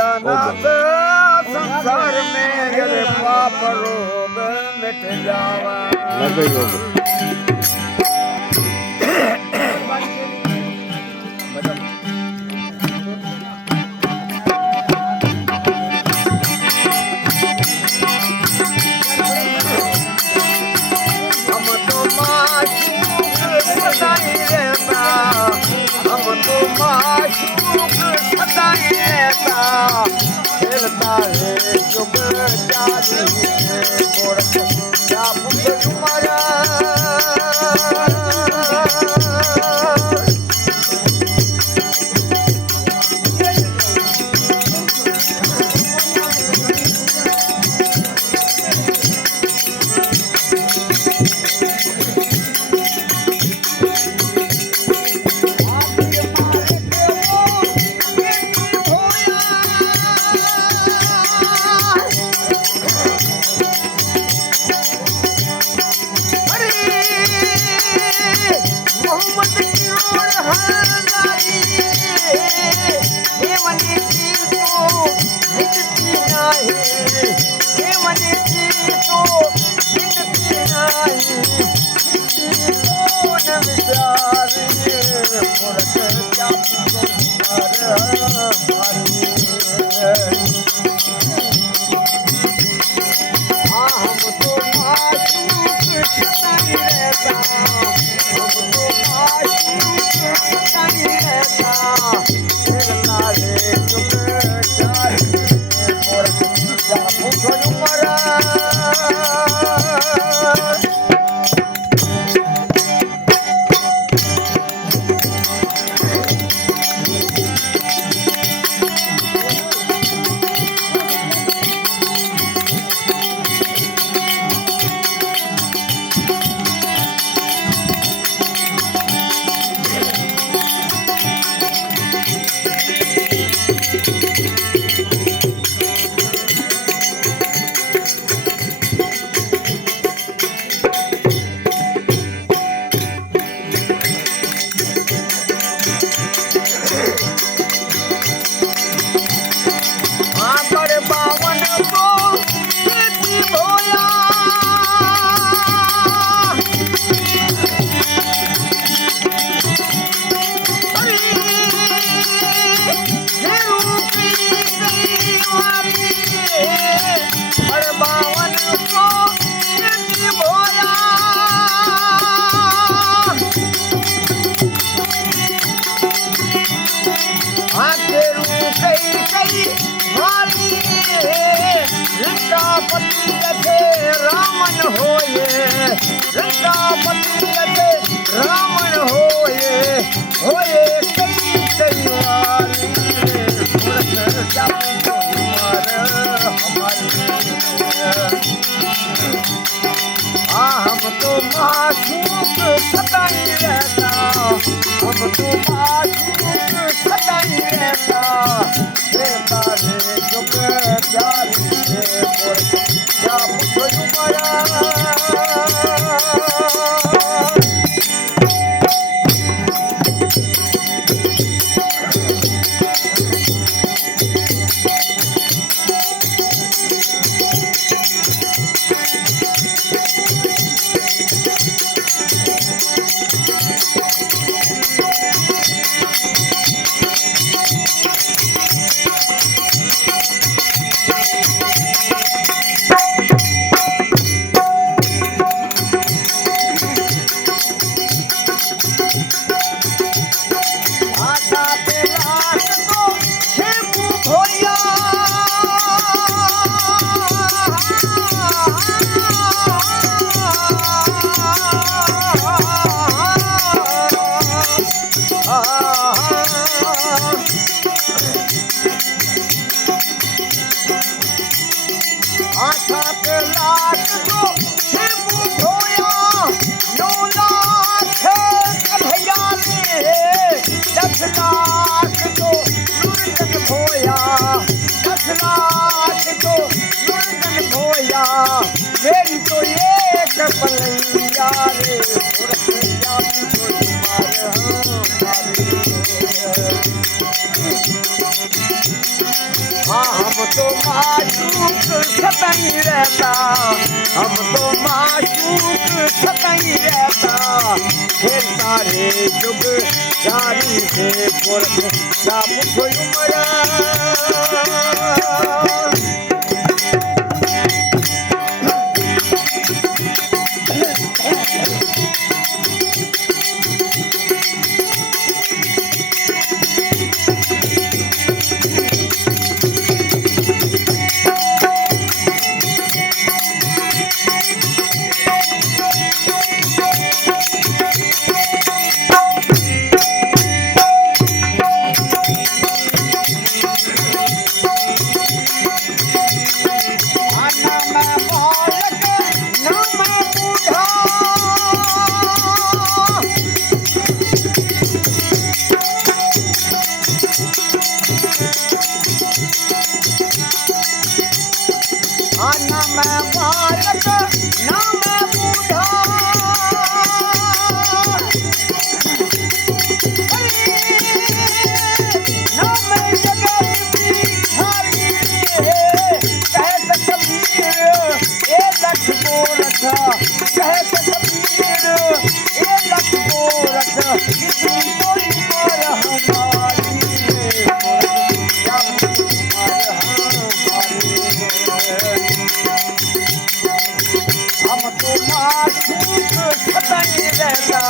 भोलानाथ संसार में जरे पाप रोग मिट जावा लग गई होगी खेलता है जुग जारी गोरख क्या पुत्र तुम्हारा हम तो मासूम सदाई रहता हम तो मासूम सदाई रहता रहता रे जुग जारी रे क्या मुझे तुम्हारा मेरी तो एक पलैया रे हाँ हम तो माशूक सताई रहता, हम तो माशूक सताई रहता। खेलता रे जुग जारी से पुरख क्या मुझो उमरा। ना मैं बालक ना मैं बूढ़ा, ना मैं जगत भिखारी। कहत कबीर ए लख गोरख, कहत कबीर ए लख गोरख, इतनी कोई मोर हमारी हम तो माशूक सताई रहता,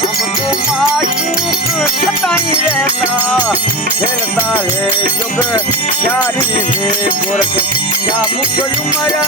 हम तो माशूक सताई रहता। खेलता है जुग जारी में गोरख क्या मुझ उमरा।